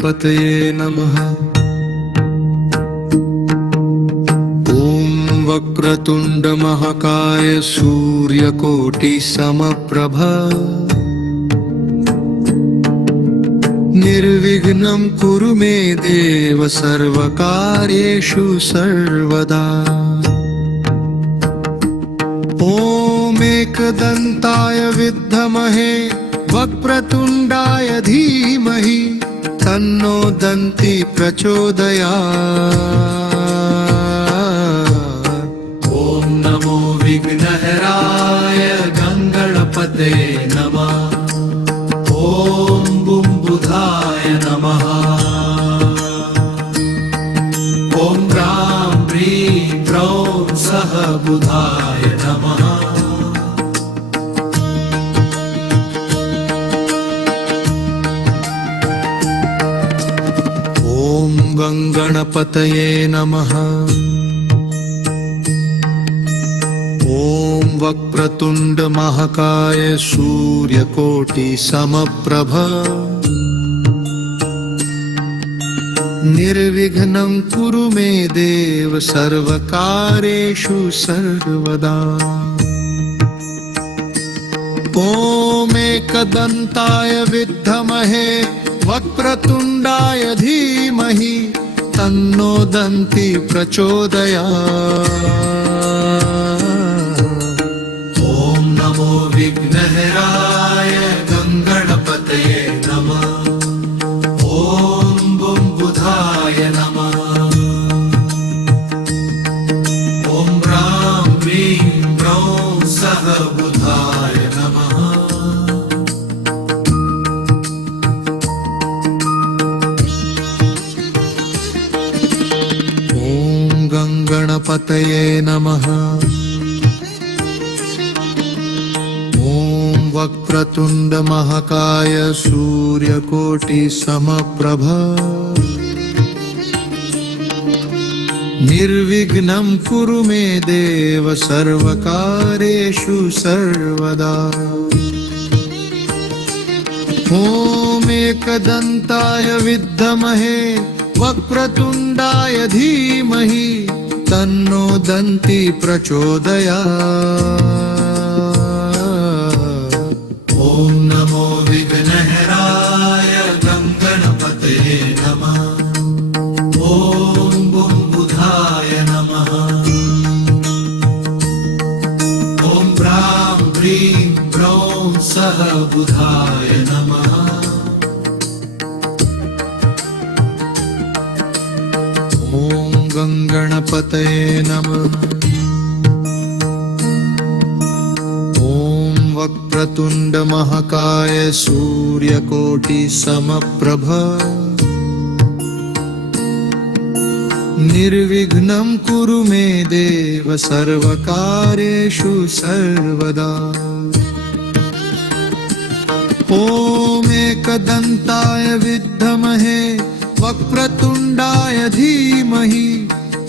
गणपतये नमः। ॐ वक्रतुण्ड महाकाय सूर्यकोटि समप्रभ निर्विघ्नं कुरु मे देव सर्वकार्येषु सर्वदा। ॐ एकदन्ताय विद्महे वक्रतुण्डाय धीमहि तन्नो दन्ति प्रचोदयात्। ॐ नमो विघ्नहराय गङ्गणपतये नमः। ॐ बुम्बुधाय नमः। ॐ ह्रां ह्रीं ह्रौं सः बुधाय नमः। ॐ गणपतये नमः। ॐ वक्रतुण्ड महाकाय सूर्यकोटि समप्रभ निर्विघ्नं कुरु मे देव सर्वकार्येषु सर्वदा। ॐ एकदन्ताय विद्महे वक्रतुण्डाय धीमहि तन्नो दन्ति प्रचोदयात्। ॐ नमो विघ्नहराय गङ्गणपतये नमः। ॐ बुम्बुधाय नमः। ॐ ह्रां ह्रीं ह्रौं सः बुधाय नमः। गणपतये नमः। ॐ वक्रतुण्ड महाकाय सूर्यकोटि समप्रभ निर्विघ्नं कुरु मे देव सर्वकार्येषु सर्वदा। ॐ एकदन्ताय विद्महे वक्रतुण्डाय धीमहि तन्नो दन्ति प्रचोदयात्। ॐ नमो विघ्नहराय गङ्गणपतये नमः। ॐ बुम्बुधाय नमः। ॐ ह्रां ह्रीं ह्रौं सः बुधाय नमः। गणपतये नमः। ॐ वक्रतुण्ड महाकाय सूर्यकोटि समप्रभ निर्विघ्नं कुरु मे देव सर्वकार्येषु सर्वदा। ॐ एकदन्ताय विद्महे वक्रतुण्डाय धीमहि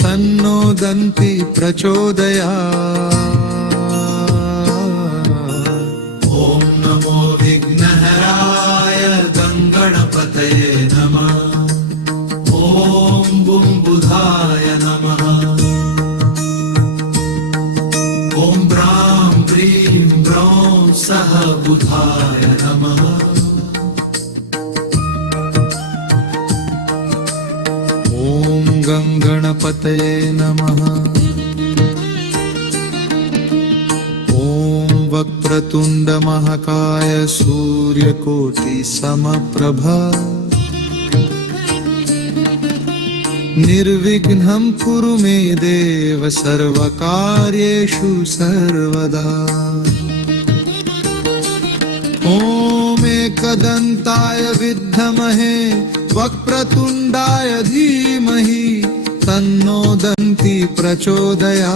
तन्नो दन्ति प्रचोदयात्। ॐ नमो विघ्नहराय गङ्गणपतये नमः। ॐ बुम्बुधाय नमः। ॐ ह्रां ह्रीं ह्रौं सः बुधाय नमः। गणपतये नमः। ॐ वक्रतुण्ड महाकाय सूर्यकोटि समप्रभ निर्विघ्नं कुरु मे देव सर्वकार्येषु सर्वदा। ॐ एकदन्ताय विद्महे वक्रतुण्डाय धीमहि तन्नो दन्ति प्रचोदयात्।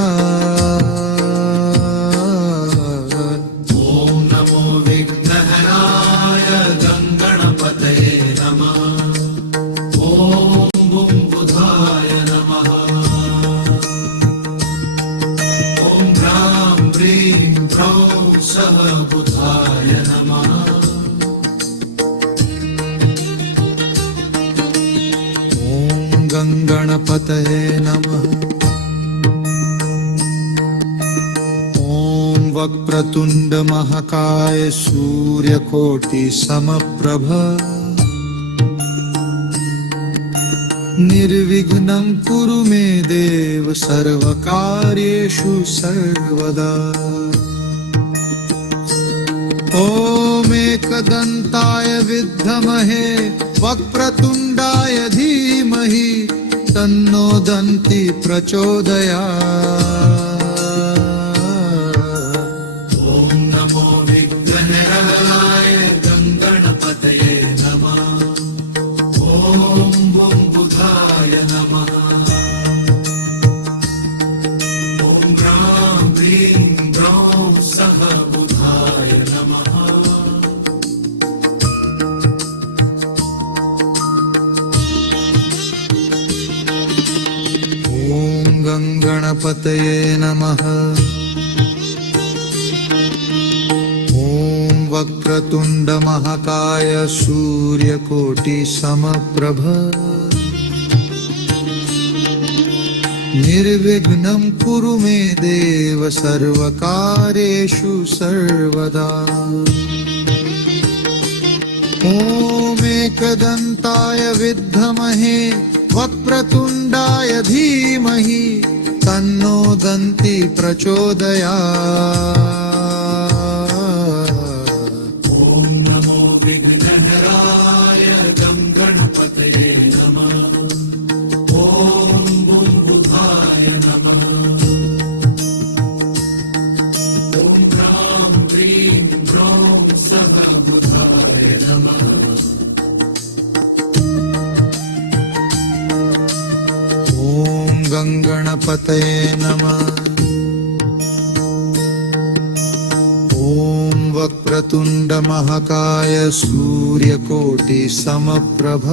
ॐ नमो विघ्नहराय गङ्गणपतये नमः। ॐ बुम्बुधाय नमः। ॐ ह्रां ह्रीं ह्रौं सः बुधाय नमः। गणपतये नमः। ॐ वक्रतुण्ड महाकाय सूर्यकोटि समप्रभ निर्विघ्नं कुरु मे देव सर्वकार्येषु सर्वदा। ॐ एकदन्ताय विद्महे वक्रतुण्डाय धीमहि तन्नो दन्ति प्रचोदयात्। ॐ नमो विघ्नहराय गणपतये नमः। ॐ बुं बुधाय नमः। ॐ ग्रां ह्रीं ग्रौं सः बुधाय नमः। ॐ गणपतये नमः। ॐ वक्रतुण्ड महाकाय सूर्यकोटि समप्रभ निर्विघ्नं कुरु मे देव सर्वकार्येषु सर्वदा। ॐ एकदन्ताय विद्महे वक्रतुण्डाय धीमहि तन्नो दन्ति प्रचोदयात्। ॐ नमो विघ्नहराय गणपतये नमः। ॐ बुं बुधाय नमः। ॐ ग्रां ह्रीं ग्रौं सः बुधाय नमः। ॐ गणपतये नमः। ॐ वक्रतुण्ड महाकाय सूर्यकोटि समप्रभ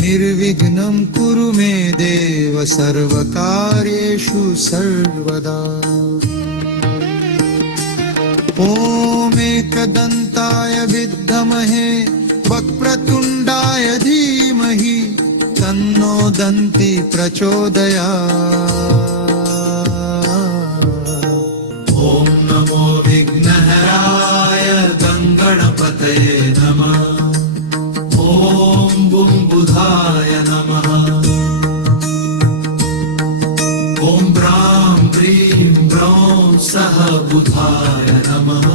निर्विघ्नं कुरु मे देव सर्वकार्येषु सर्वदा। ॐ एकदन्ताय विद्महे वक्रतुण्डाय धीमहि तन्नो दन्ति प्रचोदयात्। ॐ नमो विघ्नहराय गणपतये नमः। ॐ बुं बुधाय नमः। ॐ ग्रां ह्रीं ग्रौं सः बुधाय नमः।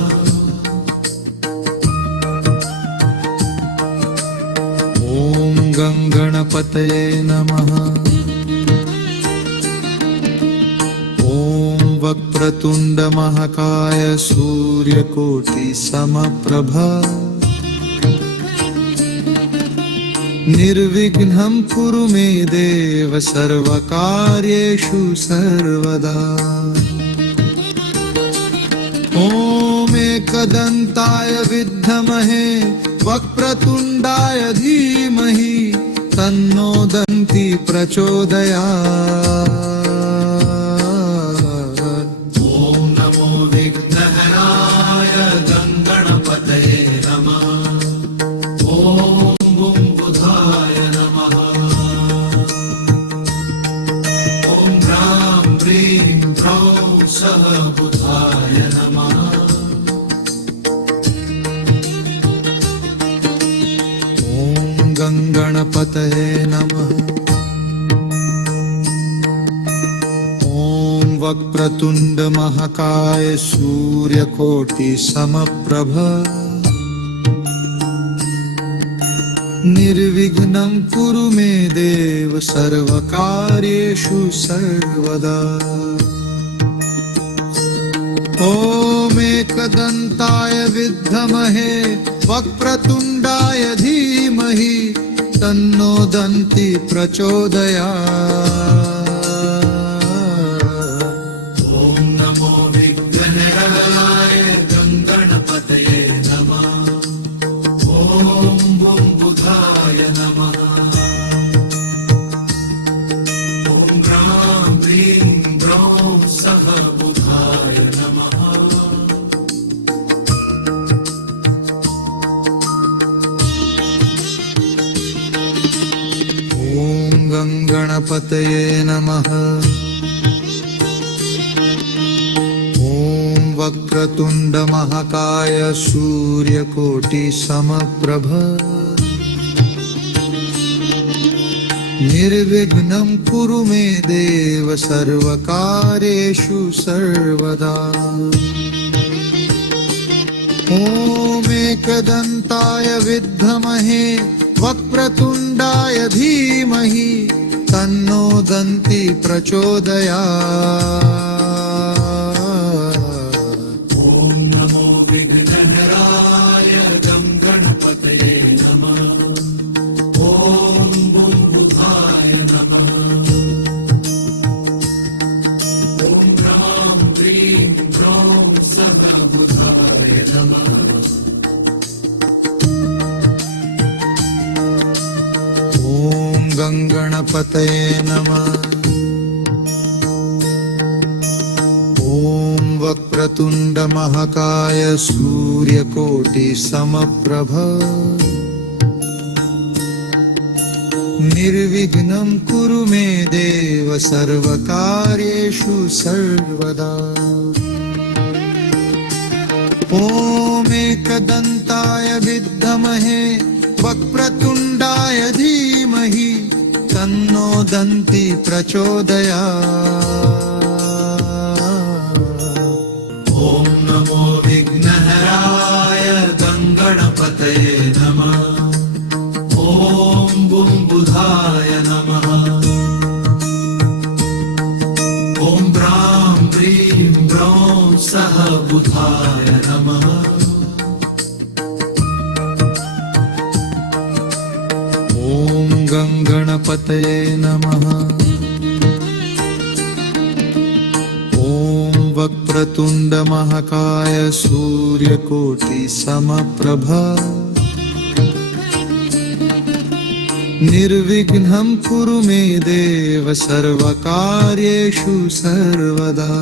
ॐ गणपतये नमः। ॐ वक्रतुण्ड महाकाय सूर्यकोटि समप्रभ निर्विघ्नं कुरु मे देव सर्वकार्येषु सर्वदा। ॐ एकदन्ताय विद्महे वक्रतुण्डाय धीमहि तन्नो दन्ति प्रचोदयात्। ॐ नमो विघ्नहराय गणपतये नमः। ॐ बुं बुधाय नमः। ॐ ग्रां ह्रीं ग्रौं सः बुधाय नमः। गणपतये नमः। ॐ वक्रतुण्ड महाकाय सूर्यकोटि समप्रभ निर्विघ्नं कुरु मे देव सर्वकार्येषु सर्वदा। ॐ एकदन्ताय विद्महे वक्रतुण्डाय धीमहि तन्नो दन्ति प्रचोदयात्। ॐ नमो विघ्नहराय गणपतये नमः। ॐ बुं बुधाय नमः। ॐ ग्रां ह्रीं ग्रौं सः बुधाय नमः। ॐ गङ्गणपतये नमः। ॐ वक्रतुण्ड महाकाय सूर्यकोटि समप्रभ निर्विघ्नं कुरु मे देव सर्वकार्येषु सर्वदा। ॐ एकदन्ताय विद्महे वक्रतुण्डाय धीमहि तन्नो दन्ति प्रचोदयात्। ॐ नमो विघ्नहराय गणपतये नमः। ॐ बुं बुधाय नमः। ॐ ह्रां ह्रीं ह्रौं सः बुधाय नमः। ॐ गङ्गणपतये नमः। ॐ वक्रतुण्ड महाकाय सूर्यकोटि समप्रभ निर्विघ्नं कुरु मे देव सर्वकार्येषु सर्वदा। ॐ एकदन्ताय विद्महे वक्रतुण्डाय धीमहि तन्नो दन्ति प्रचोदयात्। ॐ नमो विघ्नहराय गणपतये नमः। ॐ बुं बुधाय नमः। ॐ ह्रां ह्रीं ह्रौं सः बुधाय नमः। ॐ गङ्गणपतये नमः। ॐ वक्रतुण्ड महाकाय सूर्यकोटि समप्रभ निर्विघ्नं कुरु मे देव सर्वकार्येषु सर्वदा।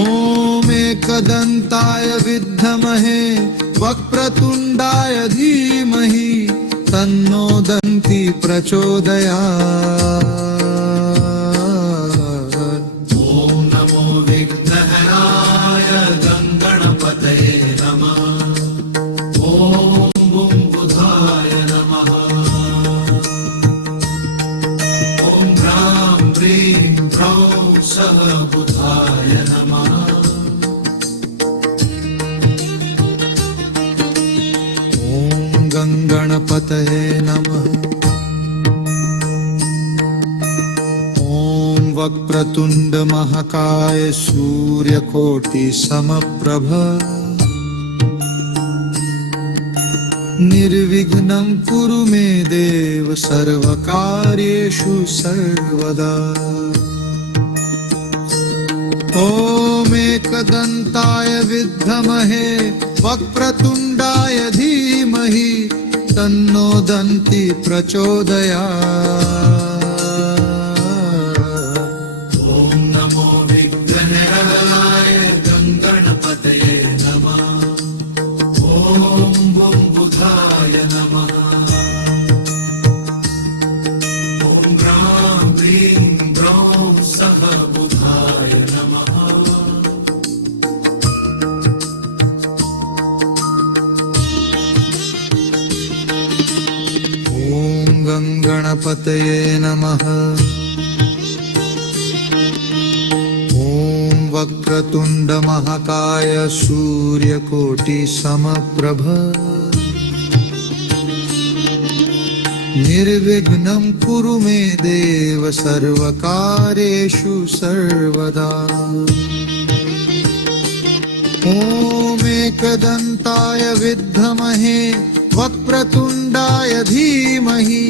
ॐ एकदन्ताय विद्महे वक्रतुण्डाय धीमहि तन्नो दन्ति प्रचोदयात्। ॐ नमो विघ्नहराय गणपतये नमः। ॐ बुं बुधाय नमः। ॐ ह्रां ह्रीं ह्रौं सः बुधाय नमः। ॐ गङ्गणपतये नमः। ॐ वक्रतुण्ड महाकाय सूर्यकोटि समप्रभ निर्विघ्नं कुरु मे देव सर्वकार्येषु सर्वदा। ॐ एकदन्ताय विद्महे वक्रतुण्डाय धीमहि तन्नो दन्ति प्रचोदयात्। ॐ नमो विघ्नहराय गणपतये नमः। ॐ बुं बुधाय नमः। ॐ ह्रां ह्रीं ह्रौं सः बुधाय नमः। ॐ गङ्गणपतये नमः। ॐ वक्रतुण्ड महाकाय सूर्यकोटि समप्रभ निर्विघ्नं कुरु मे देव सर्वकार्येषु सर्वदा। ॐ एकदन्ताय विद्महे वक्रतुण्डाय धीमहि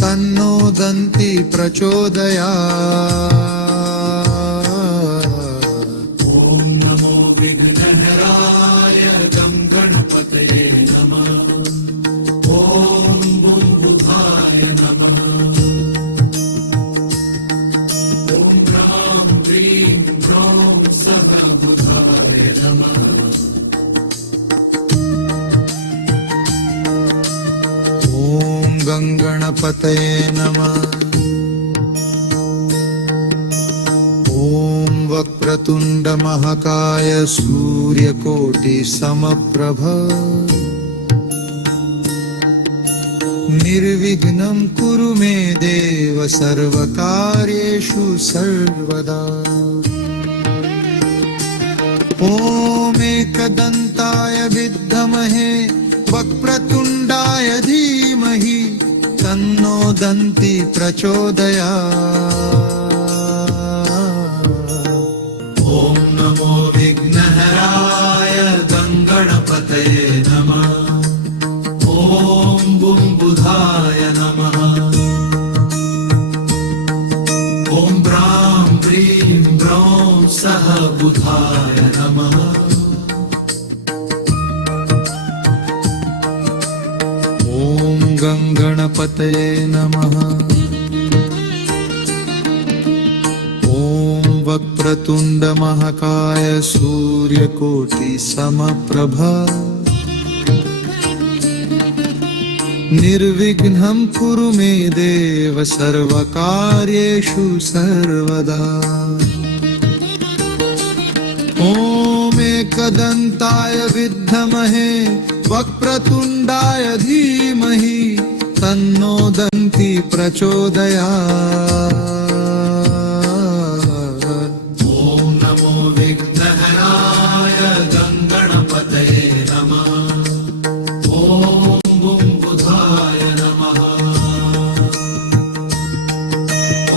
तन्नो दन्ति प्रचोदयात्। ॐ नमो विघ्नहराय गणपतये नमः। ॐ बुं बुधाय नमः। ॐ ह्रां ह्रीं ह्रौं सः बुधाय नमः। ॐ गङ्गण गणपतये नमः। ॐ वक्रतुण्ड महाकाय सूर्यकोटि समप्रभ निर्विघ्नं कुरु मे देव सर्वकार्येषु सर्वदा। ॐ एकदन्ताय विद्महे वक्रतुण्डाय धीमहि तन्नो दन्ति प्रचोदयात्। ॐ नमो विघ्नहराय गङ्गणपतये नमः। ॐ बुम्बुधाय नमः। ॐ ब्रां ब्रीं ब्रौं सः बुधाय नमः। ॐ गङ्गणपतये नमः। ॐ वक्रतुण्ड महाकाय सूर्यकोटि समप्रभ निर्विघ्नं कुरु मे देव सर्वकार्येषु सर्वदा। ॐ एकदन्ताय विद्महे वक्रतुण्डाय धीमहि तन्नो दन्ति प्रचोदयात्। ॐ नमो विघ्नहराय गङ्गणपतये नमः। ॐ बुम्बुधाय नमः।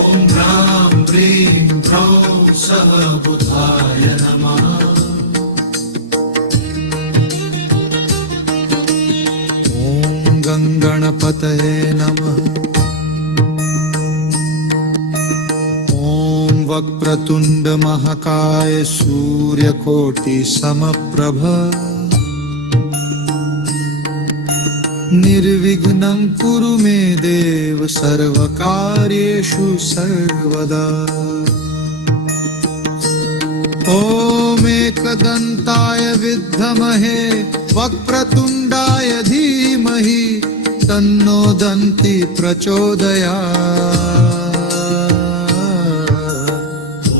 ॐ ब्रां ब्रीं ब्रौं सः बुधाय नमः। ॐ गङ्गणपतये नमः। ॐ वक्रतुण्ड महाकाय सूर्यकोटि समप्रभ निर्विघ्नं कुरु मे देव सर्वकार्येषु सर्वदा। ॐ एकदन्ताय विद्महे वक्रतुण्डाय धीमहि तन्नो दन्ति प्रचोदयात्।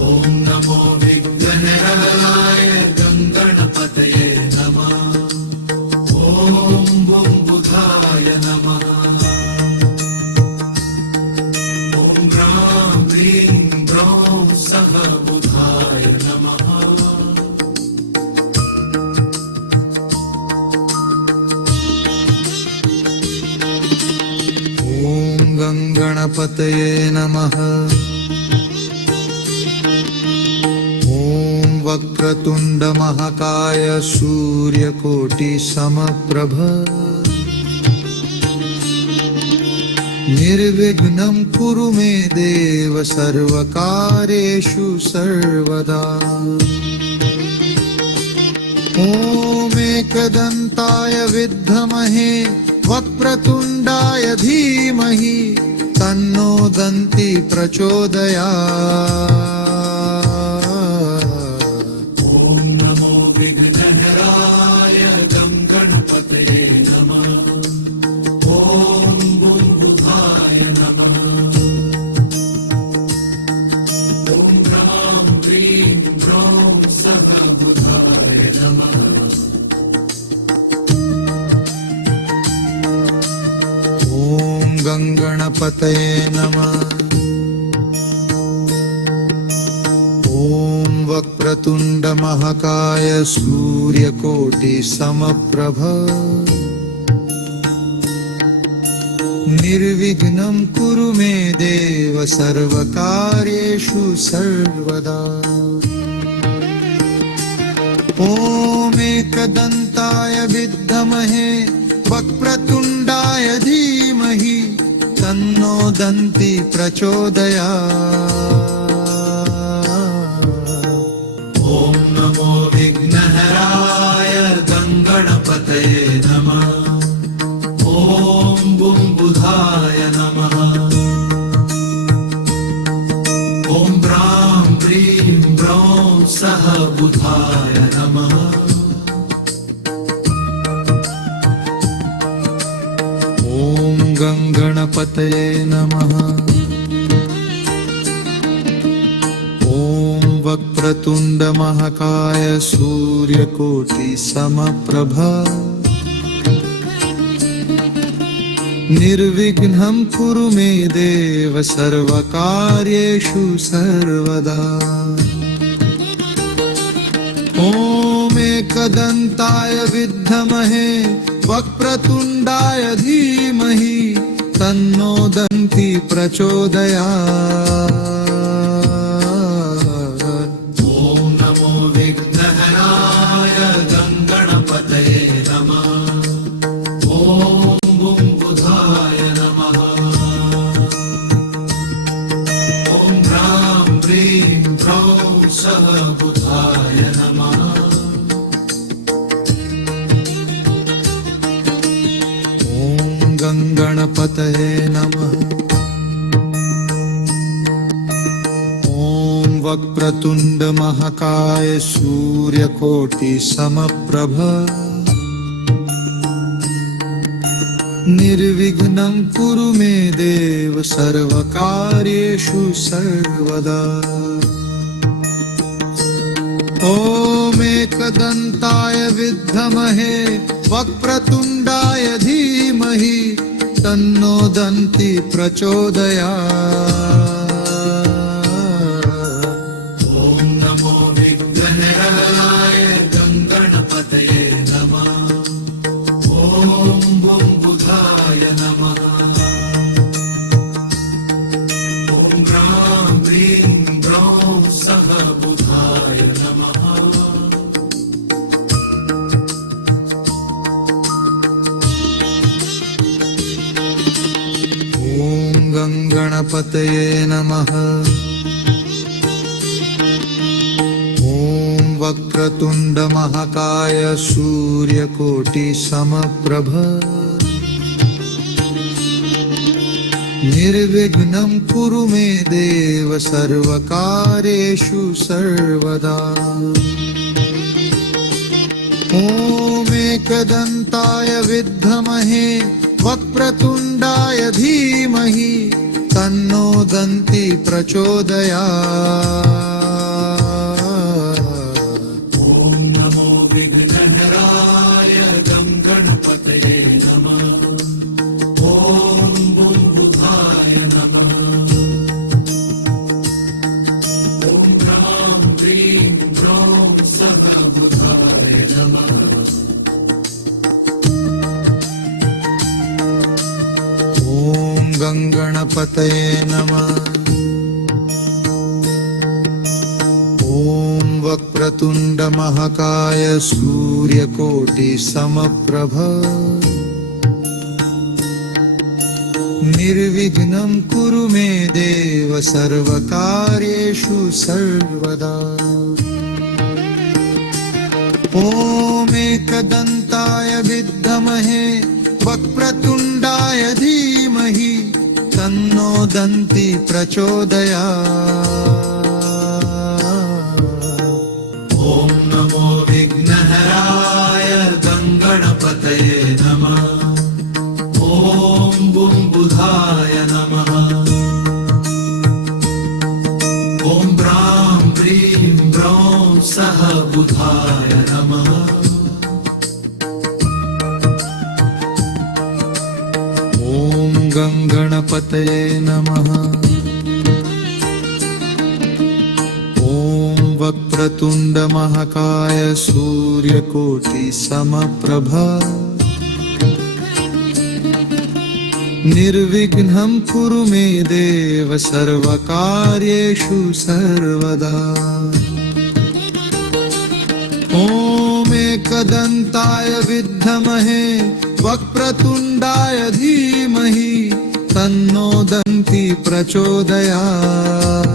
ॐ नमो विघ्नहराय गङ्गणपतये नमः। ॐ बुम्बुधाय नमः। ॐ ब्रां ब्रीं ब्रौं सः बुधाय नमः। ॐ गङ्गणपतये नमः। ॐ वक्रतुण्ड महाकाय सूर्यकोटि समप्रभ निर्विघ्नं कुरु मे देव सर्वकार्येषु सर्वदा। ॐ एकदन्ताय विद्महे वक्रतुण्डाय धीमहि तन्नो दन्ति प्रचोदयात्। ॐ नमो विघ्नहराय गङ्गणपतये नमः। ॐ बुम्बुधाय नमः। ॐ ब्रां ब्रीं ब्रौं सः बुधाय नमः। ॐ गङ्गणपतये नमः। ॐ वक्रतुण्ड महाकाय सूर्यकोटि समप्रभ निर्विघ्नं कुरु मे देव सर्वकार्येषु सर्वदा। ॐ एकदन्ताय विद्महे वक्रतुण्डाय धीमहि तन्नो दन्ति प्रचोदयात्। ॐ नमो विघ्नहराय गङ्गणपतये नमः। ॐ बुम्बुधाय नमः। ॐ ब्रां ब्रीं ब्रौं सः बुधाय नमः। ॐ गङ्गणपतये गणपतये नमः। ॐ वक्रतुण्ड महाकाय सूर्यकोटि समप्रभ निर्विघ्नं कुरु मे देव सर्वकार्येषु सर्वदा। ॐ एकदन्ताय विद्महे वक्रतुण्डाय धीमहि तन्नो दन्ति प्रचोदयात्। ॐ नमो विघ्नहराय गङ्गणपतये नमः। ॐ बुं बुधाय नमः। ॐ ह्रां ह्रीं ह्रौं सः बुधाय नमः। ॐ गङ्गणपतये नमः। ॐ वक्रतुण्ड महाकाय सूर्यकोटि समप्रभ निर्विघ्नं कुरु मे देव सर्वकार्येषु सर्वदा। ॐ एकदन्ताय विद्महे वक्रतुण्डाय धीमहि तन्नो दन्ति प्रचोदयात्। ॐ नमो विघ्नहराय गङ्गणपतये नमः। ॐ बुं बुधाय नमः। ॐ ह्रां ह्रीं ह्रौं सः बुधाय नमः। ॐ गङ्गणपतये नमः। ॐ वक्रतुण्ड महाकाय सूर्यकोटि समप्रभ निर्विघ्नं कुरु मे देव सर्वकार्येषु सर्वदा। ॐ एकदन्ताय विद्महे वक्रतुण्डाय धीमहि तन्नो दन्ति प्रचोदयात्। ॐ नमो विघ्नहराय गङ्गणपतये नमः। ॐ बुं बुधाय नमः। ॐ ह्रां ह्रीं ह्रौं सः बुधाय नमः। ॐ गङ्गणपतये नमः। ॐ वक्रतुण्ड महाकाय सूर्यकोटि समप्रभ निर्विघ्नं कुरु मे देव सर्वकार्येषु सर्वदा। ॐ एकदन्ताय विद्महे वक्रतुण्डाय धीमहि तन्नो दन्ति प्रचोदयात्। ॐ नमो विघ्नहराय गङ्गणपतये नमः। ॐ बुं बुधाय नमः। ॐ ह्रां ह्रीं ह्रौं सः बुधाय नमः। ॐ गङ्गणपतये नमः। ॐ वक्रतुण्ड महाकाय सूर्यकोटि समप्रभ निर्विघ्नं कुरु मे देव सर्वकार्येषु सर्वदा। ॐ एकदन्ताय विद्महे वक्रतुण्डाय धीमहि तन्नो दन्ति प्रचोदयात्।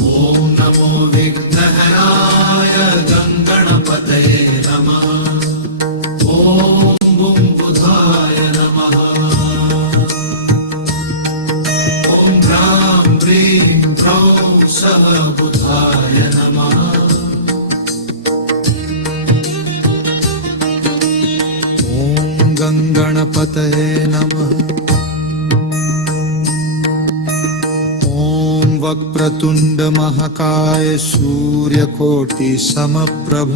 ॐ नमो विघ्नहराय गङ्गणपतये नमः। ॐ बुं बुधाय नमः। ॐ ह्रां ह्रीं ह्रौं सः बुधाय नमः। ॐ गङ्गणपतये वक्रतुंड महाकाय सूर्यकोटि समप्रभ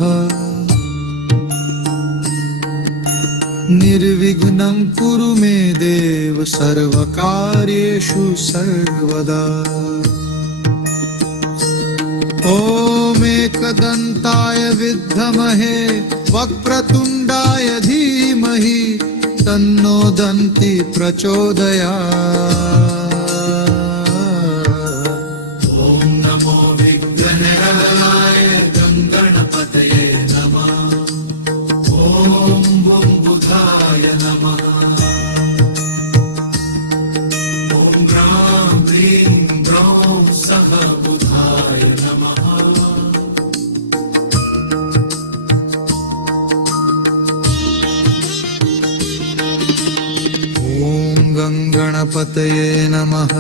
निर्विघ्नं कुरु मे देव सर्वकार्येषु सर्वदा। ॐ एकदन्ताय विद्महे वक्रतुण्डाय धीमहि तन्नो दन्ति प्रचोदयात्। ॐ नमो विघ्नहराय गणपतये नमः। ॐ बुद्धाय नमः। ॐ ह्रां ह्रीं ह्रौं सः बुधाय नमः। ॐ गणपतये नमः।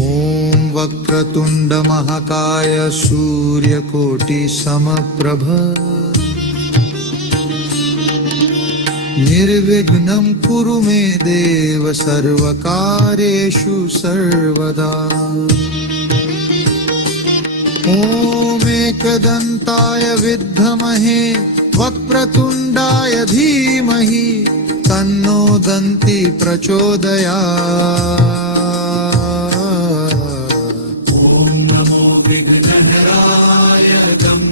ॐ वक्रतुण्ड महाकाय सूर्यकोटि समप्रभ निर्विघ्नं कुरु मे देव सर्वकार्येषु सर्वदा। ॐ एकदन्ताय विद्महे वक्रतुण्डाय धीमहि तन्नो दन्ति प्रचोदयात्। ॐ नमो विघ्नहराय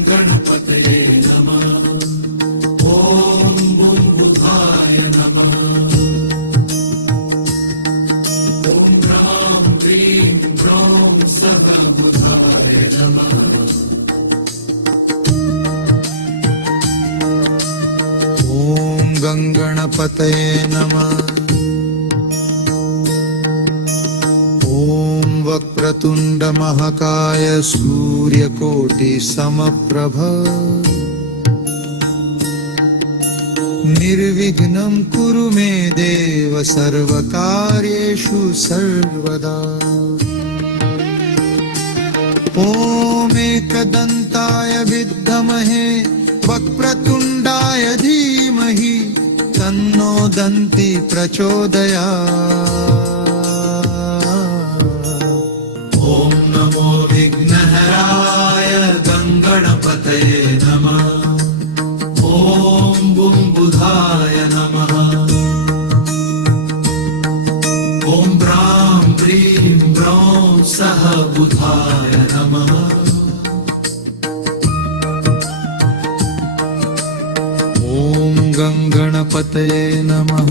गणपतये नमः। ॐ बुधाय नमः। ॐ ह्रां ह्रीं ह्रौं सः बुधाय नमः। ॐ गणपतये नमः। ॐ वक्रतुण्ड महाकाय सूर्यकोटि समप्रभ निर्विघ्नं कुरु मे देव सर्वकार्येषु सर्वदा। ॐ एकदन्ताय विद्महे वक्रतुण्डाय धीमहि तन्नो दन्ति प्रचोदयात्। ॐ नमो विघ्नहराय गणपतये नमः। ॐ बुधाय नमः। ॐ ह्रां ह्रीं ह्रौं सः बुधाय नमः। ॐ गणपतये नमः।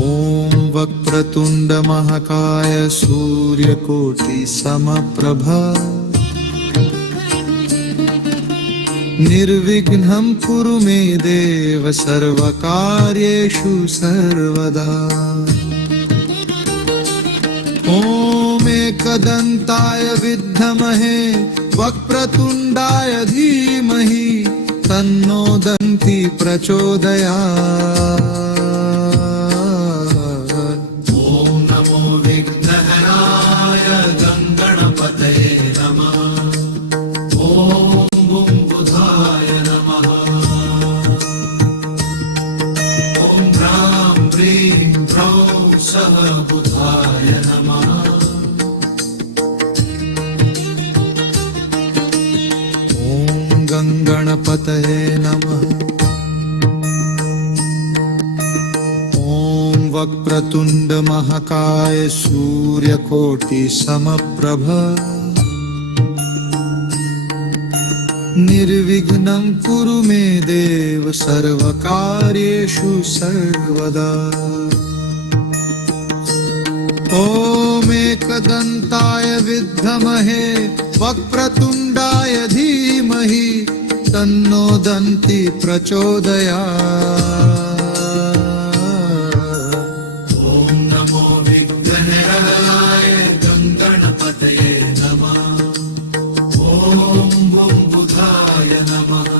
ॐ वक्रतुण्ड महाकाय सूर्यकोटि समप्रभ निर्विघ्नं कुरु मे देव सर्वकार्येषु सर्वदा। ॐ एकदन्ताय विद्महे वक्रतुण्डाय धीमहि तन्नो दन्ति प्रचोदयात्। ॐ नमो विघ्नहराय गणपतये नमः। ॐ बुधाय नमः। ॐ ह्रां ह्रीं ह्रौं सः बुधाय नमः। ॐ गणपतये नमः। ॐ वक्रतुण्ड महाकाय सूर्यकोटि समप्रभ निर्विघ्नं कुरु मे देव सर्वकार्येषु सर्वदा। ॐ एकदन्ताय विद्महे वक्रतुण्डाय धीमहि तन्नो दन्ति प्रचोदयात्। ॐ नमो विघ्नहराय गणपतये नमः। ॐ बुधाय नमः।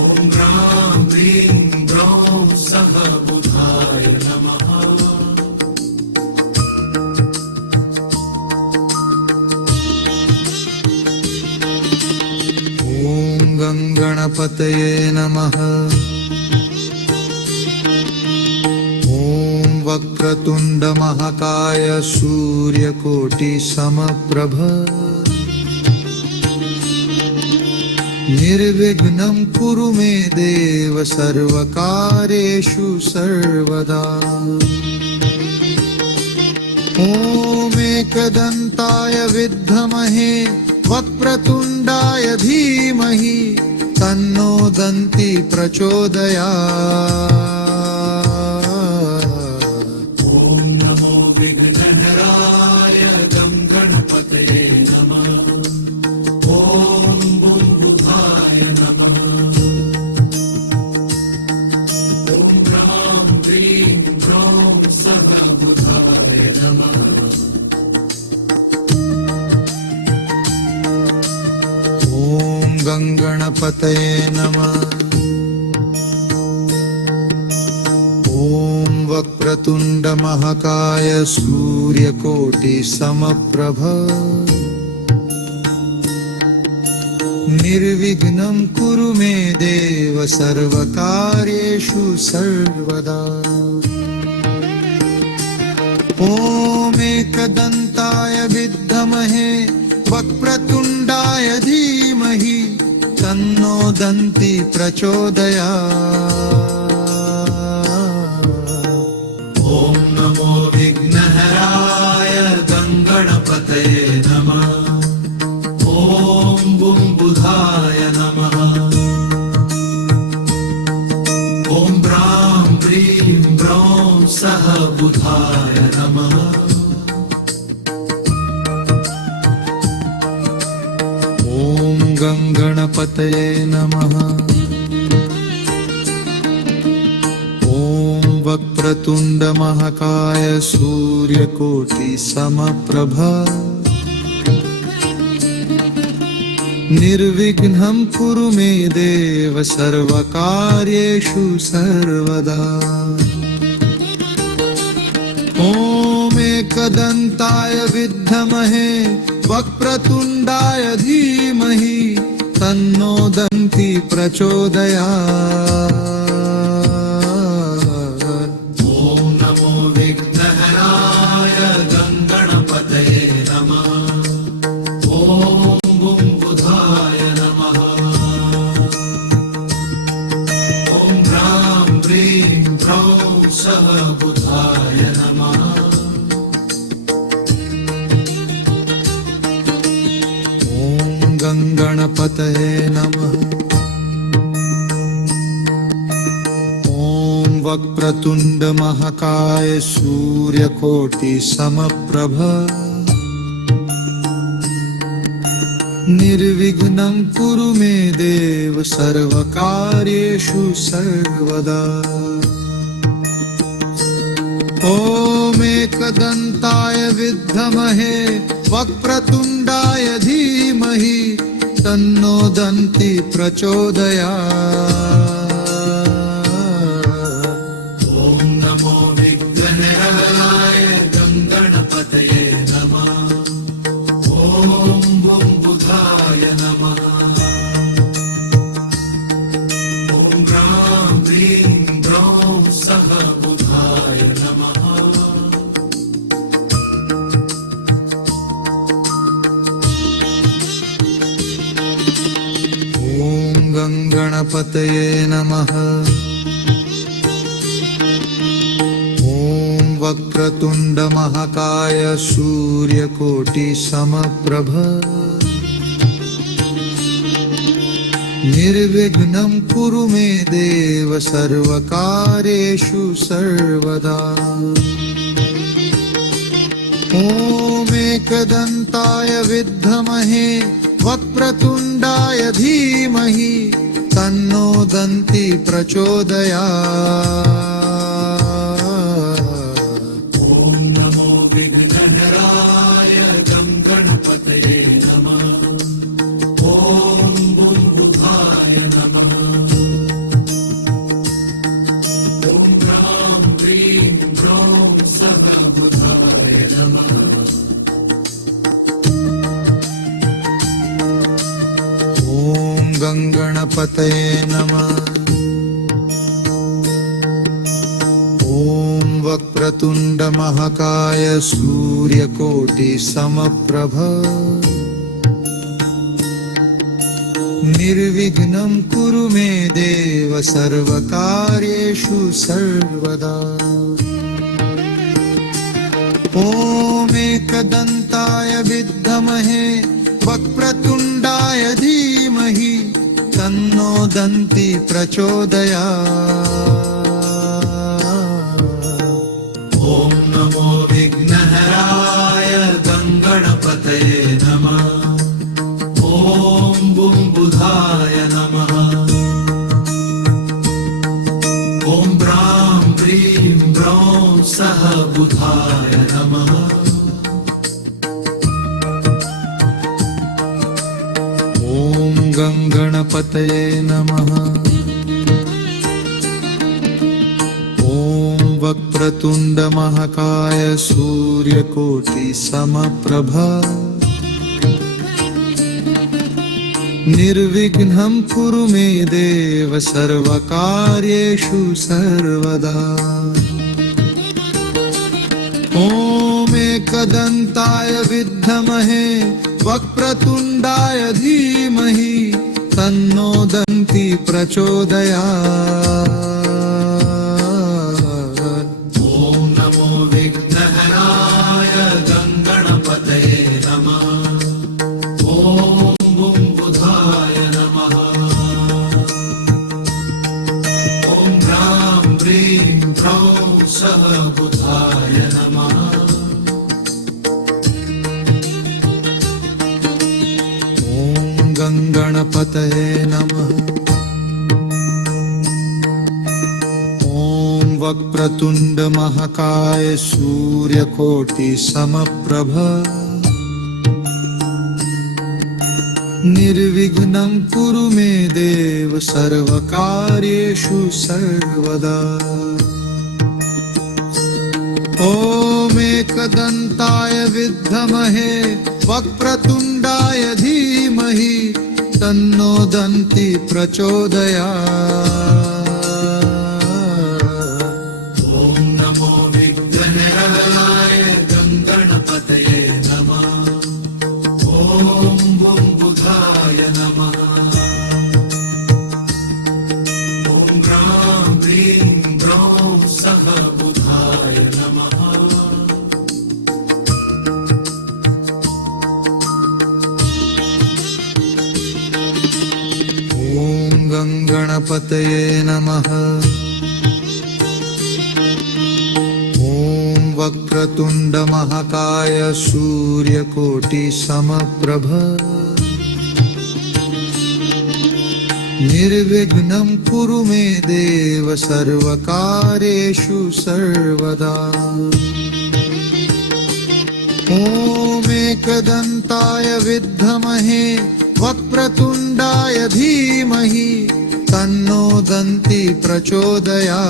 ॐ ह्रां ह्रीं ह्रौं सः बुधाय नमः। ॐ गणपतये नमः। वक्रतुंड महाकाय सूर्यकोटि समप्रभ निर्विघ्नं कुरु मे देव सर्वकार्येषु सर्वदा। ॐ एकदन्ताय विद्महे वक्रतुण्डाय धीमहि तन्नो दन्ति प्रचोदयात्। ॐ नमो विघ्नहराय गं गणपतये नमः। ॐ बुद्धाय नमः। ॐ ह्रां ह्रीं ह्रौं सः बुधाय नमः। ॐ गङ्गणपतये नमः। ॐ वक्रतुण्ड महाकाय सूर्यकोटि समप्रभ निर्विघ्नं कुरु मे देव सर्वकार्येषु सर्वदा। ॐ एकदन्ताय विद्महे वक्रतुण्डाय धीमहि तन्नो दन्ति प्रचोदयात्। ॐ नमो विघ्नहराय गं गणपतये नमः। ॐ बुधाय नमः। ॐ ह्रां ह्रीं ह्रौं सः बुधाय नमः। ॐ गङ्गणपतये नमः। ॐ वक्रतुण्ड महाकाय सूर्यकोटि समप्रभ निर्विघ्नं कुरु मे देव सर्वकार्येषु सर्वदा। ॐ एकदन्ताय विद्महे वक्रतुण्डाय धीमहि तन्नो दन्ति प्रचोदयात्। ॐ नमो विघ्नहराय गं गणपतये नमः। ॐ बुधाय नमः। ॐ ह्रां ह्रीं ह्रौं सः बुधाय नमः। ॐ गङ्गणपतये नमः। ॐ वक्रतुण्ड महाकाय सूर्यकोटि समप्रभ निर्विघ्नं कुरु मे देव सर्वकार्येषु सर्वदा। ॐ एकदन्ताय विद्महे वक्रतुण्डाय धीमहि तन्नो दन्ति प्रचोदयात्। ॐ नमो विघ्नहराय गं गणपतये नमः। ॐ बुधाय नमः। ॐ ह्रां ह्रीं ह्रौं सः बुधाय नमः। ॐ गङ्गणपतये नमः। ॐ वक्रतुण्ड महाकाय सूर्यकोटि समप्रभ निर्विघ्नं कुरु मे देव सर्वकार्येषु सर्वदा। ॐ एकदन्ताय विद्महे वक्रतुण्डाय धीमहि तन्नो दन्ति प्रचोदयात्। ॐ नमो विघ्नहराय गं गणपतये नमः। ॐ बुधाय नमः। ॐ ह्रां ह्रीं ह्रौं सः बुधाय नमः। ॐ गङ्गणपतये नमः। ॐ वक्रतुंड महाकाय सूर्यकोटि समप्रभ निर्विघ्नं कुरु मे देव सर्वकार्येषु सर्वदा। ॐ एकदन्ताय विद्महे वक्रतुण्डाय धीमहि तन्नो दन्ति प्रचोदयात्। ॐ नमो विघ्नहराय गङ्गणपतये नमः। ॐ बुं बुधाय नमः। ॐ ब्रां ब्रीं ब्रौं सः बुधाय नमः। ॐ गङ्गणपतये नमः। ॐ वक्रतुण्ड महाकाय सूर्यकोटि समप्रभ निर्विघ्नं कुरु मे देव सर्वकार्येषु सर्वदा। ॐ एकदन्ताय विद्महे वक्रतुण्डाय धीमहि तन्नो दन्ति प्रचोदयात्। ॐ नमो विघ्नहराय गङ्गणपतये नमः। ॐ बुं बुधाय नमः। ॐ ब्रां ब्रीं ब्रौं सः बुधाय नमः। ॐ गङ्गणपतये नमः। ॐ वक्रतुण्ड महाकाय सूर्यकोटि समप्रभ निर्विघ्नं कुरु मे देव सर्वकार्येषु सर्वदा। ॐ एकदन्ताय विद्महे वक्रतुण्डाय धीमहि तन्नो दन्ति प्रचोदयात्। ॐ नमो विघ्नहराय गङ्गणपतये नमः। ॐ बुं बुधाय नमः। ॐ ब्रां ब्रीं ब्रौं सः बुधाय नमः। ॐ गङ्गणपतये नमः। ॐ वक्रतुण्ड महाकाय सूर्यकोटि समप्रभ निर्विघ्नं कुरु मे देव सर्वकार्येषु सर्वदा। ॐ एकदन्ताय विद्महे वक्रतुण्डाय धीमहि तन्नो दन्ति प्रचोदयात्।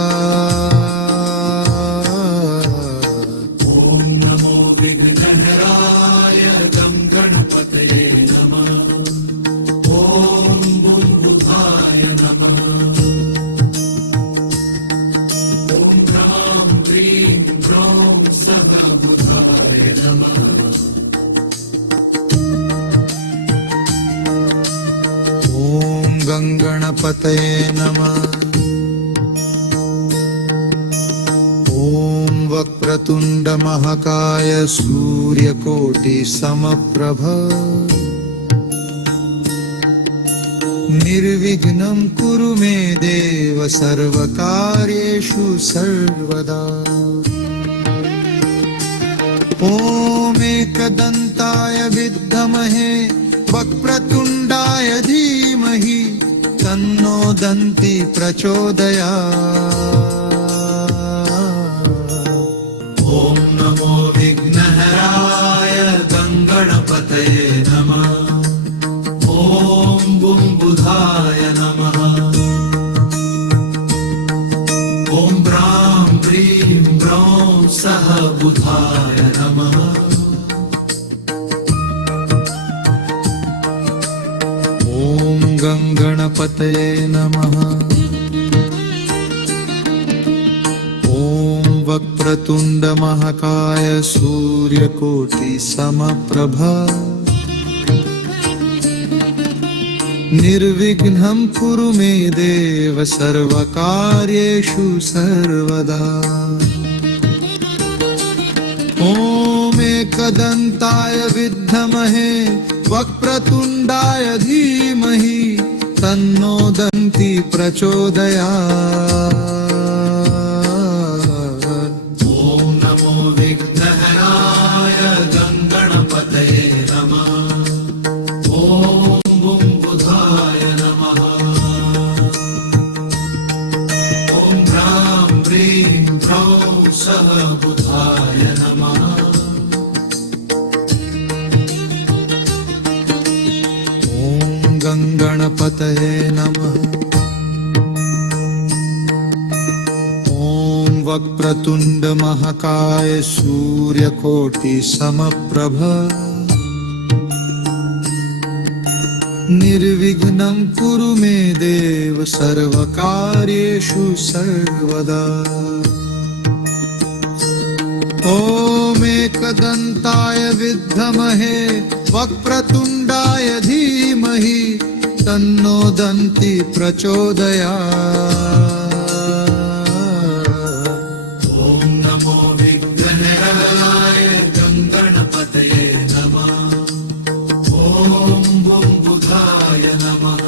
ॐ नमो विघ्नहराय गङ्गणपतये नमः। ॐ बुं बुधाय नमः। ॐ ब्रां ब्रीं ब्रौं सः बुधाय नमः। ॐ गङ्गणपतये नमः। ॐ वक्रतुण्ड महाकाय सूर्यकोटि समप्रभ निर्विघ्नं कुरु मे देव सर्वकार्येषु सर्वदा। ॐ एकदन्ताय विद्महे वक्रतुण्डाय धीमहि तन्नो दन्ति प्रचोदयात्। ॐ नमो विघ्नहराय गङ्गणपतये नमः। ॐ बुं बुधाय नमः। ॐ ब्रां ब्रीं ब्रौं सः बुधाय नमः। ॐ गङ्गणपतये नमः। ॐ वक्र वक्रतुंड महाकाय सूर्यकोटि समप्रभा निर्विघ्नं कुरु मे देव सर्वकार्येषु सर्वदा। ॐ एकदन्ताय विद्महे वक्रतुण्डाय धीमहि तन्नो दन्ति प्रचोदयात्। ॐ नमो विघ्नहराय गङ्गणपतये नमः। ॐ बुं बुधाय नमः। ॐ ह्रां ह्रीं ह्रौं सः बुधाय नमः। ॐ गङ्गणपतये नमः। ॐ वक्रतुण्ड महाकाय सूर्यकोटि समप्रभ निर्विघ्नं कुरु मे देव सर्वकार्येषु सर्वदा। ॐ एकदन्ताय विद्महे वक्रतुण्डाय धीमहि तन्नो दन्ति प्रचोदयात्। ॐ नमो विघ्नहराय गङ्गणपतये नमः। ॐ बुं बुधाय नमः।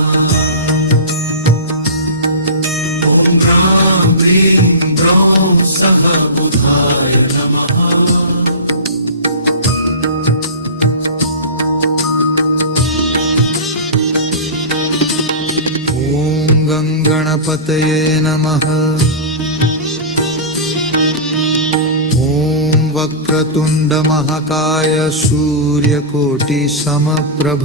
ॐ ह्रां ह्रीं ह्रौं सः बुधाय नमः। ॐ गङ्गणपतये नमः। ॐ वक्रतुण्ड महाकाय सूर्यकोटि समप्रभ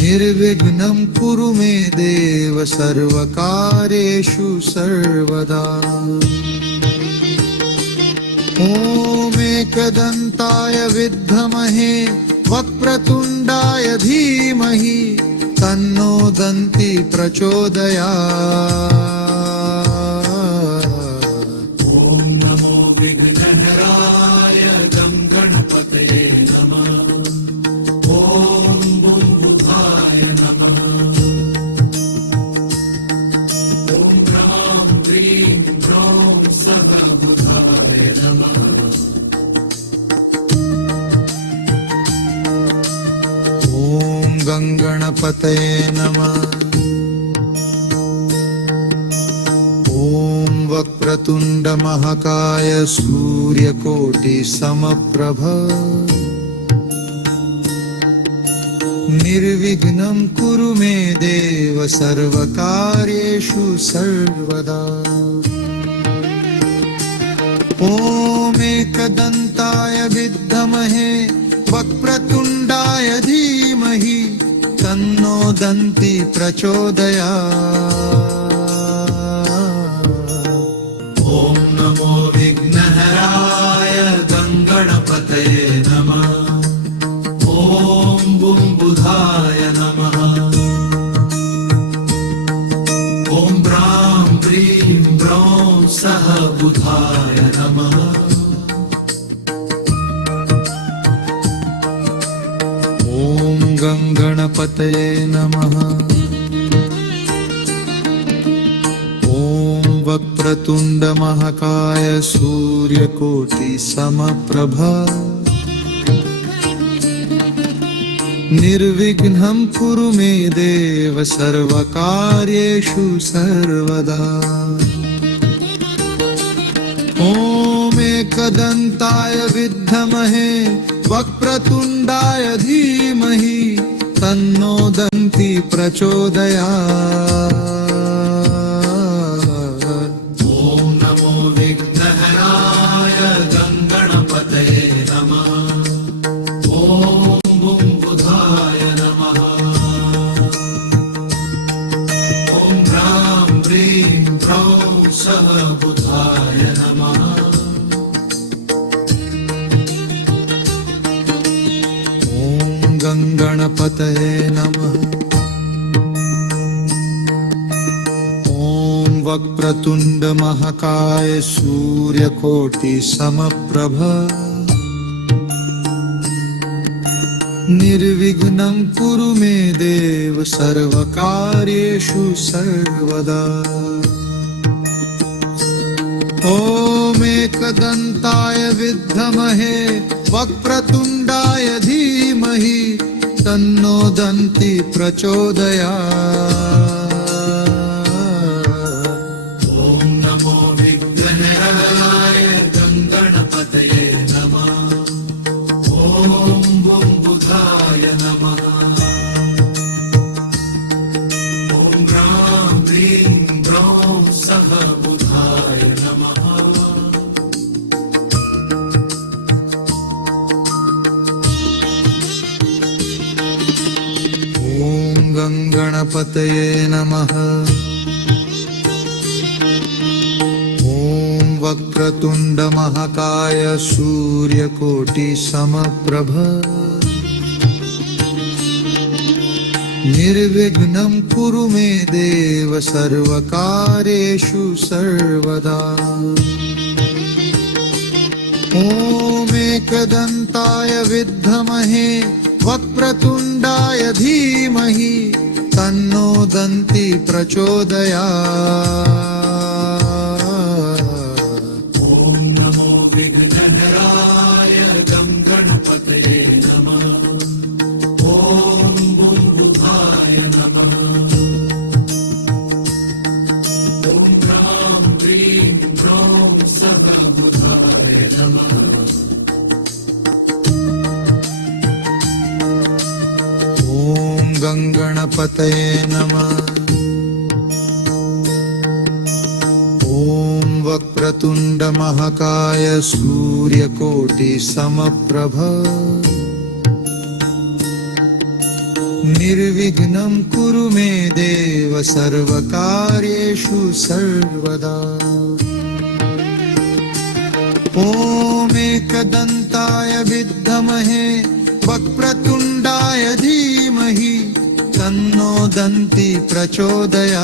निर्विघ्नं कुरु मे देव सर्वकार्येषु सर्वदा। ॐ एकदन्ताय विद्महे वक्रतुण्डाय धीमहि तन्नो दन्ति प्रचोदयात्। ॐ नमो विघ्नहराय गङ्गणपतये नमः। ॐ बुं बुधाय नमः। ॐ ह्रां ह्रीं ह्रौं सः बुधाय नमः। ॐ गङ्गणपतये नमः। ॐ वक्रतुण्ड महाकाय सूर्यकोटि समप्रभ निर्विघ्नं कुरु मे देव सर्वकार्येषु सर्वदा। ॐ एकदन्ताय विद्महे वक्रतुण्डाय धीमहि तन्नो दन्ति प्रचोदयात्। ॐ नमो विघ्नहराय गङ्गणपतये नमः। ॐ बुं बुधाय नमः। ॐ ह्रां ह्रीं ह्रौं सः बुधाय नमः। ॐ गङ्गणपतये नमः। ॐ वक्रतुण्ड महाकाय सूर्यकोटि समप्रभ निर्विघ्नं कुरु मे देव सर्वकार्येषु सर्वदा। ॐ एकदन्ताय विद्महे वक्रतुण्डाय धीमहि तन्नो दन्ति प्रचोदयात्। ॐ नमो विघ्नहराय गङ्गणपतये नमः। ॐ बुं बुधाय नमः। ॐ ह्रां ह्रीं ह्रौं सः बुधाय नमः। ॐ गङ्गणपतये नमः। ॐ वक्रतुंड महाकाय सूर्यकोटि समप्रभ निर्विघ्नं कुरु मे देव सर्वकार्येषु सर्वदा। ॐ एकदन्ताय विद्महे वक्रतुण्डाय धीमहि तन्नो दन्ति प्रचोदयात्। ॐ नमो विघ्नहराय गणपतये नमः। ॐ बुं बुधाय नमः। ॐ ह्रां ह्रीं ह्रौं सः बुधाय नमः। ॐ गणपतये नमः। ॐ वक्रतुण्ड महाकाय सूर्यकोटि समप्रभ निर्विघ्नं कुरु मे देव सर्वकार्येषु सर्वदा। ॐ एकदन्ताय विद्महे वक्रतुण्डाय धीमहि तन्नो दन्ति प्रचोदयात्। ॐ नमो विघ्नहराय गणपतये नमः। ॐ बुं बुधाय नमः। ॐ ह्रां ह्रीं ह्रौं सः बुधाय नमः। ॐ गणपतये नमः। ॐ वक्रतुण्ड महाकाय सूर्यकोटि समप्रभ निर्विघ्नं कुरु मे देव सर्वकार्येषु सर्वदा। ॐ एकदन्ताय विद्महे वक्रतुण्डाय धीमहि तन्नो दन्ति प्रचोदयात्।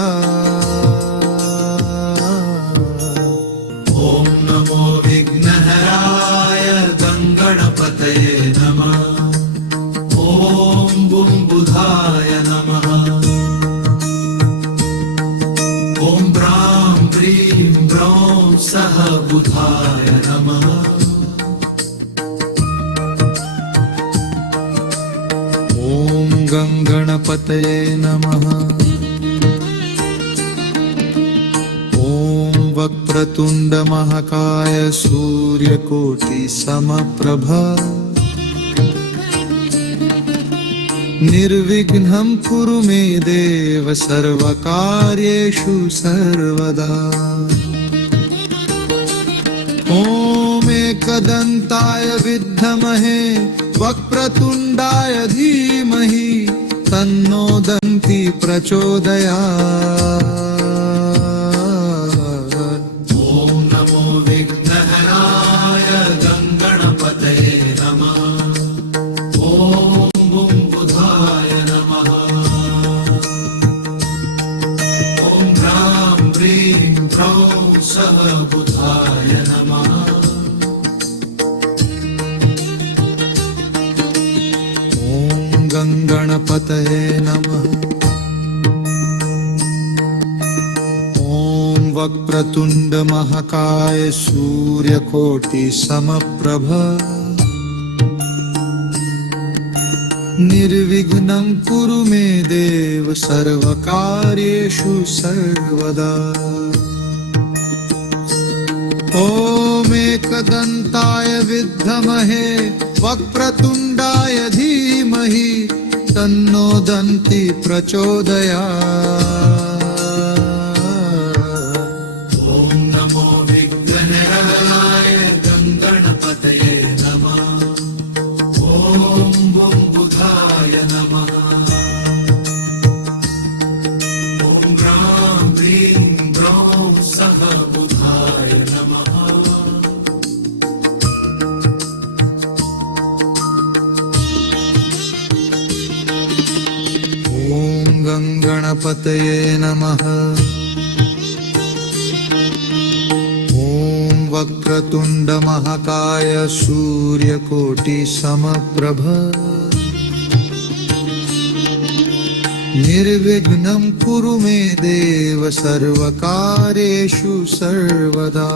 ॐ नमो विघ्नहराय गणपतये नमः। ॐ बुं बुधाय नमः। ॐ ह्रां ह्रीं ह्रौं सः बुधाय नमः। ॐ गणपतये नमः। ॐ वक्रतुण्ड महाकाय सूर्यकोटि समप्रभ निर्विघ्नं कुरु मे देव सर्वकार्येषु सर्वदा। ॐ एकदन्ताय विद्महे वक्रतुण्डाय धीमहि तन्नो दन्ति प्रचोदयात्। ॐ नमो विघ्नहराय गणपतये नमः। ॐ बुं बुधाय नमः। ॐ ह्रां ह्रीं ह्रौं सः बुधाय नमः। ॐ गणपतये नमः। ॐ वक्रतुण्ड महाकाय सूर्यकोटि समप्रभ निर्विघ्नं कुरु मे देव सर्वकार्येषु सर्वदा। ॐ एकदन्ताय विद्महे वक्रतुण्डाय धीमहि तन्नो दन्ति प्रचोदयात्। ॐ नमो विघ्नहराय गणपतये नमः। ॐ बुं बुधाय नमः। ॐ ह्रां ह्रीं ह्रौं सः बुधाय नमः। ॐ गणपतये नमः। ॐ वक्रतुंड महाकाय सूर्यकोटि समप्रभ निर्विघ्नं कुरु मे देव सर्वकार्येषु सर्वदा।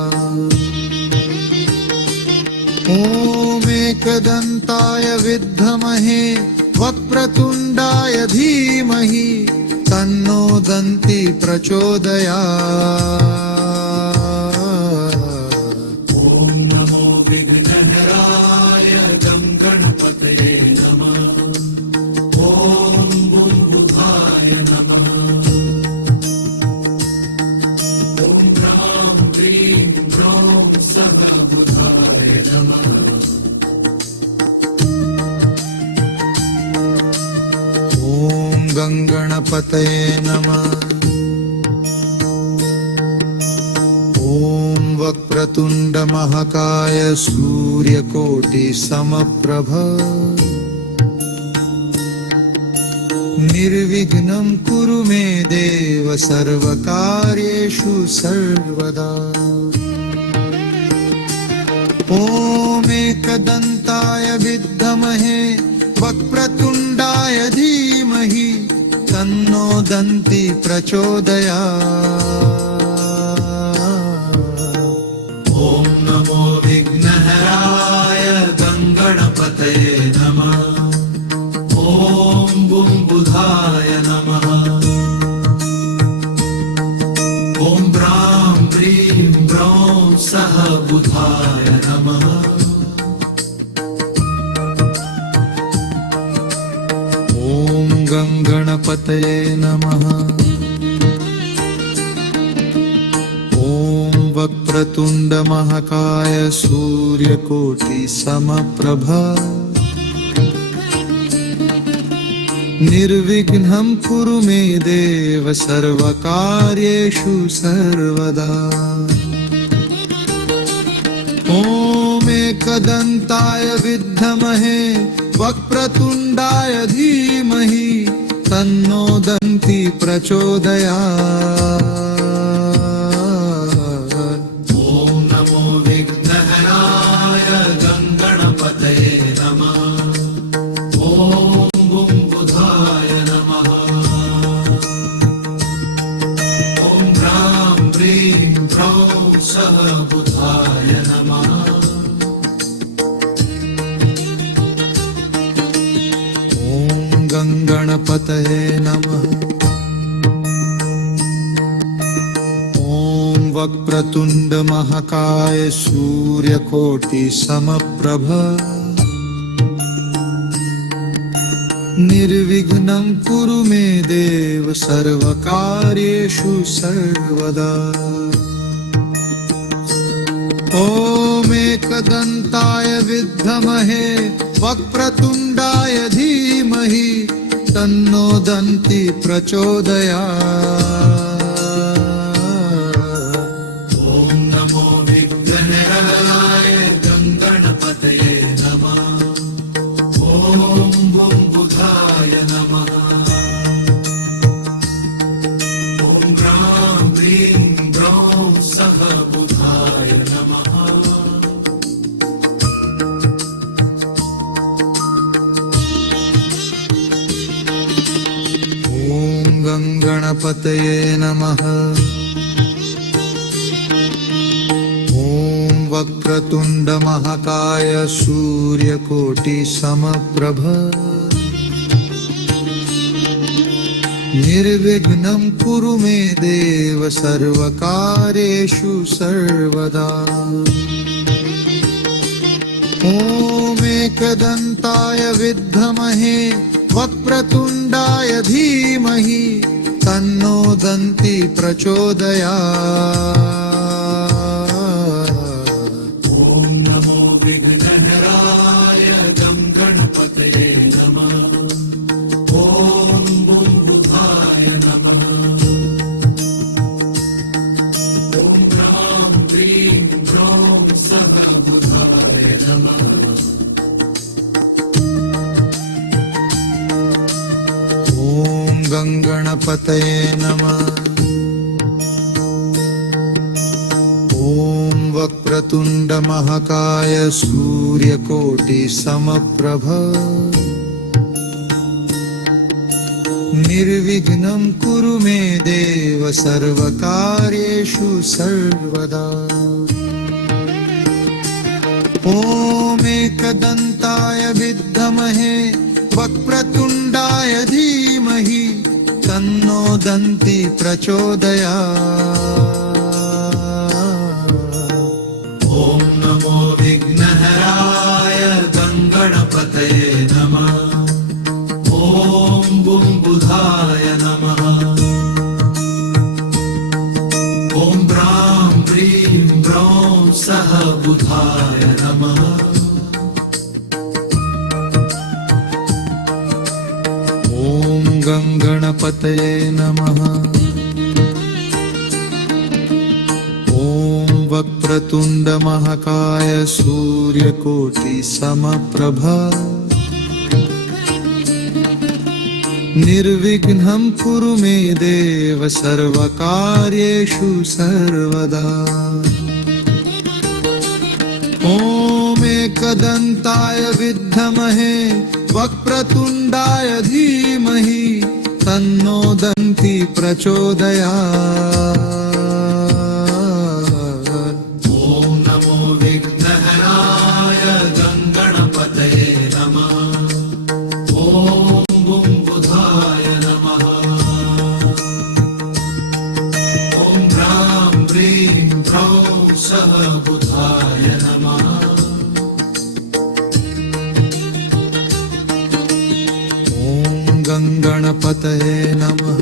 ॐ एकदन्ताय विद्महे वक्रतुण्डाय धीमहि तन्नो दन्ति प्रचोदयात्। ॐ नमो विघ्नहराय गं गणपतये नमः। ॐ बुद्धाय नमः। ॐ ह्रां ह्रीं ह्रौं सदा बुधाय नमः। ॐ गङ्गणपतये नमः। ॐ वक्रतुण्ड महाकाय सूर्यकोटि समप्रभ निर्विघ्नं कुरु मे देव सर्वकार्येषु सर्वदा। ॐ एकदन्ताय विद्महे वक्रतुण्डाय धीमहि तन्नो दन्ति प्रचोदयात्। ॐ नमो विघ्नहराय गं गणपतये नमः। ॐ बुधाय नमः। ॐ ह्रां ह्रीं ह्रौं सः बुधाय नमः। ॐ गङ्गणपतये नमः। ॐ वक्रतुण्ड महाकाय सूर्यकोटि समप्रभ निर्विघ्नं कुरु मे देव सर्वकार्येषु सर्वदा। ॐ एकदन्ताय विद्महे वक्रतुण्डाय धीमहि तन्नो दन्ति प्रचोदयात्। ॐ नमो विघ्नहराय गं गणपतये नमः। ॐ बुधाय नमः। ॐ ह्रां ह्रीं ह्रौं सः बुधाय नमः। ॐ गङ्गणपतये नमः। ॐ वक्रतुण्ड महाकाय सूर्यकोटि समप्रभ निर्विघ्नं कुरु मे देव सर्वकार्येषु सर्वदा। ॐ एकदन्ताय विद्महे वक्रतुण्डाय धीमहि तन्नो दन्ति प्रचोदयात्। ॐ नमो विघ्नहराय गं गणपतये नमः। ॐ बुधाय नमः। ॐ ह्रां ह्रीं ह्रौं सः बुधाय नमः। ॐ गङ्गणपतये नमः। ॐ वक्रतुण्ड महाकाय सूर्यकोटि समप्रभ निर्विघ्नं कुरु मे देव सर्वकार्येषु सर्वदा। ॐ एकदन्ताय विद्महे वक्रतुण्डाय धीमहि तन्नो दन्ति प्रचोदयात्। ॐ नमो विघ्नहराय गं गणपतये नमः। ॐ बुधाय नमः। ॐ ह्रां ह्रीं ह्रौं सः बुधाय नमः। ॐ गङ्गणपतये नमः। ॐ वक्रतुंड महाकाय सूर्यकोटि समप्रभ निर्विघ्नं कुरु मे देव सर्वकार्येषु सर्वदा। ॐ एकदन्ताय विद्महे वक्रतुण्डाय धीमहि तन्नो दन्ति प्रचोदयात्। ॐ नमो विघ्नहराय गङ्गणपतये नमः। ॐ बुम्बुधाय नमः। ॐ ब्रां ब्रीं ब्रौं सः बुधाय नमः। ॐ गङ्गणपतये नमः। ॐ वक्रतुण्ड महाकाय सूर्यकोटि समप्रभ निर्विघ्नं कुरु मे देव सर्वकार्येषु सर्वदा। ॐ एकदन्ताय विद्महे वक्रतुण्डाय धीमहि तन्नो दन्ति प्रचोदयात्। ॐ नमो विघ्नहराय गङ्गणपतये नमः। ॐ बुम्बुधाय नमः। ॐ ब्रां ब्रीं ब्रौं सः बुधाय नमः। ॐ गङ्गणपतये नमः।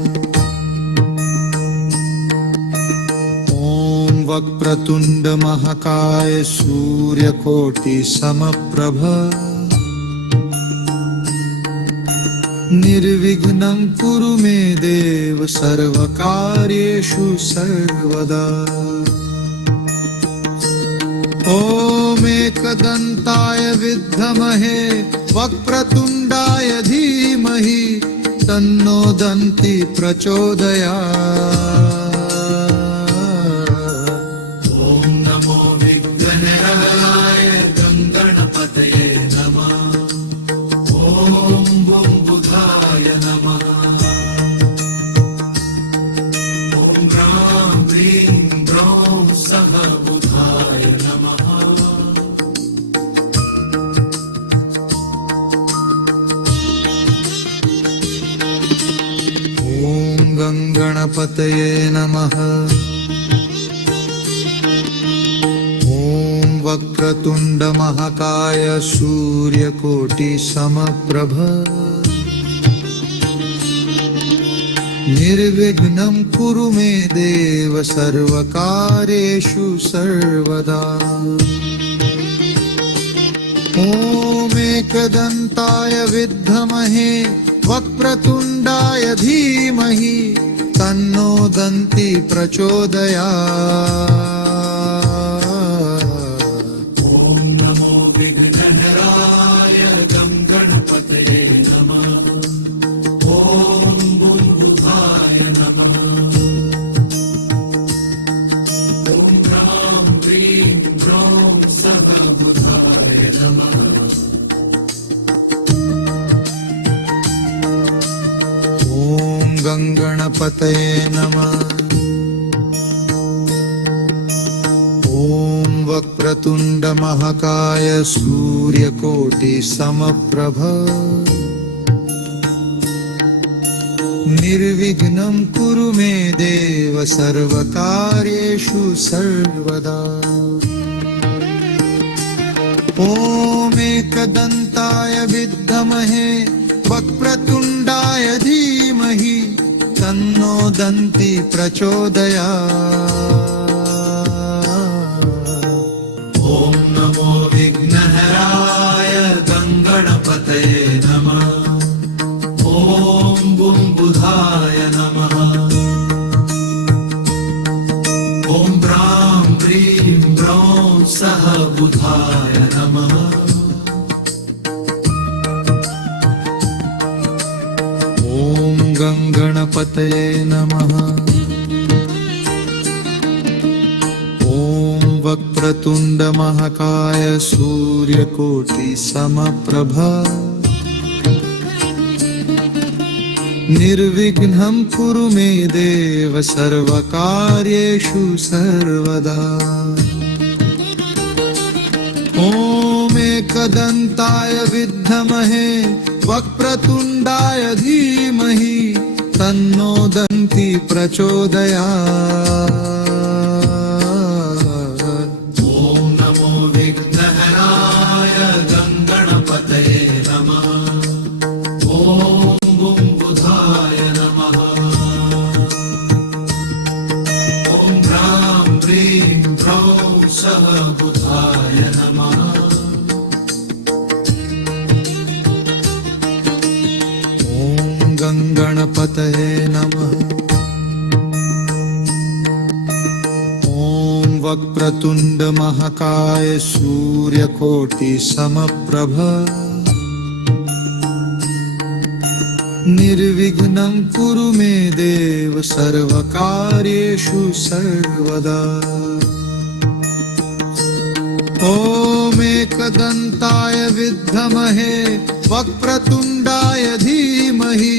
ॐ वक्रतुण्ड महाकाय सूर्यकोटि समप्रभ निर्विघ्नं कुरु मे देव सर्वकार्येषु सर्वदा। ॐ एकदन्ताय विद्महे वक्रतुण्डाय धीमहि तन्नो दन्ति प्रचोदयात्। ॐ नमो विघ्नहराय गङ्गणपतये नमः। ॐ बुम्बुधाय नमः। ॐ ब्रां ब्रीं ब्रौं सः बुधाय नमः। ॐ गङ्गणपतये नमः। ॐ वक्रतुण्ड महाकाय सूर्यकोटि समप्रभ निर्विघ्नं कुरु मे देव सर्वकार्येषु सर्वदा। ॐ एकदन्ताय विद्महे वक्रतुण्डाय धीमहि तन्नो दन्ति प्रचोदयात्। ॐ नमो विघ्नहराय गङ्गणपतये नमः। ॐ बुम्बुधाय नमः। ॐ ब्रां ब्रीं ब्रौं सः बुधाय नमः। ॐ गङ्गणपतये नमः। ॐ वक्रतुण्ड महाकाय सूर्यकोटि समप्रभ निर्विघ्नं कुरु मे देव सर्वकार्येषु सर्वदा। ॐ एकदन्ताय विद्महे वक्रतुण्डाय धीमहि तन्नो दन्ति प्रचोदयात्। ॐ नमो विघ्नहराय गङ्गणपतये नमः। ॐ बुम्बुधाय नमः। ॐ ब्रां ब्रीं ब्रौं सः बुधाय नमः। ॐ गङ्गणपतये नमः। ॐ वक्रतुण्ड वक्रतुंड महाकाय सूर्यकोटि समप्रभा निर्विघ्नं कुरु मे देव सर्वकार्येषु सर्वदा। ॐ एकदन्ताय विद्महे वक्रतुण्डाय धीमहि तन्नो दन्ति प्रचोदयात्। ॐ नमो विघ्नहराय गङ्गणपतये नमः। ॐ बुं बुधाय नमः। ॐ ह्रां ह्रीं ह्रौं सः बुधाय नमः। ॐ गङ्गणपतये नमः। ॐ वक्रतुण्ड महाकाय सूर्यकोटि समप्रभ निर्विघ्नं कुरु मे देव सर्वकार्येषु सर्वदा। ॐ एकदन्ताय विद्महे वक्रतुण्डाय धीमहि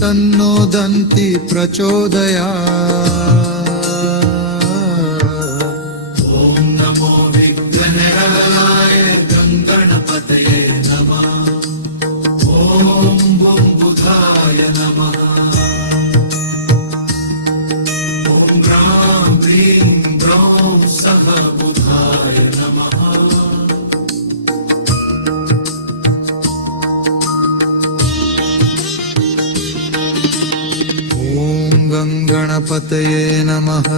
तन्नो दन्ति प्रचोदयात्। ॐ नमो विघ्नहराय गङ्गणपतये नमः। ॐ बुं बुधाय नमः। ॐ ह्रां ह्रीं ह्रौं सः बुधाय नमः। ॐ गङ्गणपतये नमः।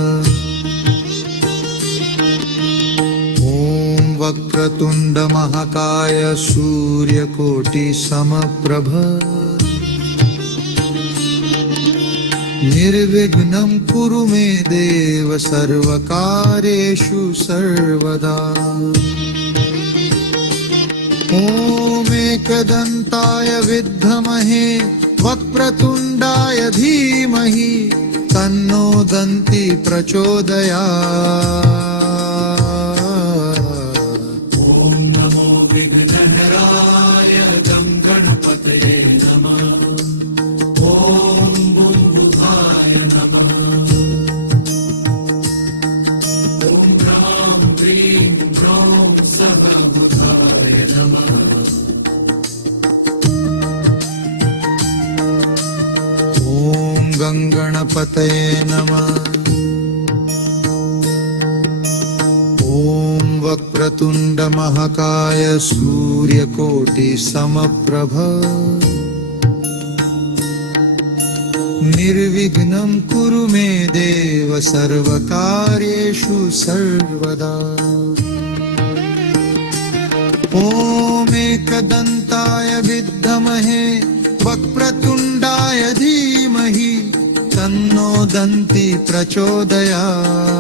ॐ वक्रतुण्ड महाकाय सूर्यकोटि समप्रभ निर्विघ्नं कुरु मे देव सर्वकार्येषु सर्वदा। ॐ एकदन्ताय विद्महे वक्रतुण्डाय धीमहि तन्नो दन्ति प्रचोदयात्। ॐ नमो विघ्नहराय गङ्गणपतये नमः। ॐ बुं बुधाय नमः। ॐ ह्रां ह्रीं ह्रौं सः बुधाय नमः। ॐ गङ्गणपतये नमः। ॐ वक्रतुण्ड महाकाय सूर्यकोटि समप्रभ निर्विघ्नं कुरु मे देव सर्वकार्येषु सर्वदा। ॐ एकदन्ताय विद्महे वक्रतुण्डाय धीमहि तन्नो दन्ति प्रचोदयात्।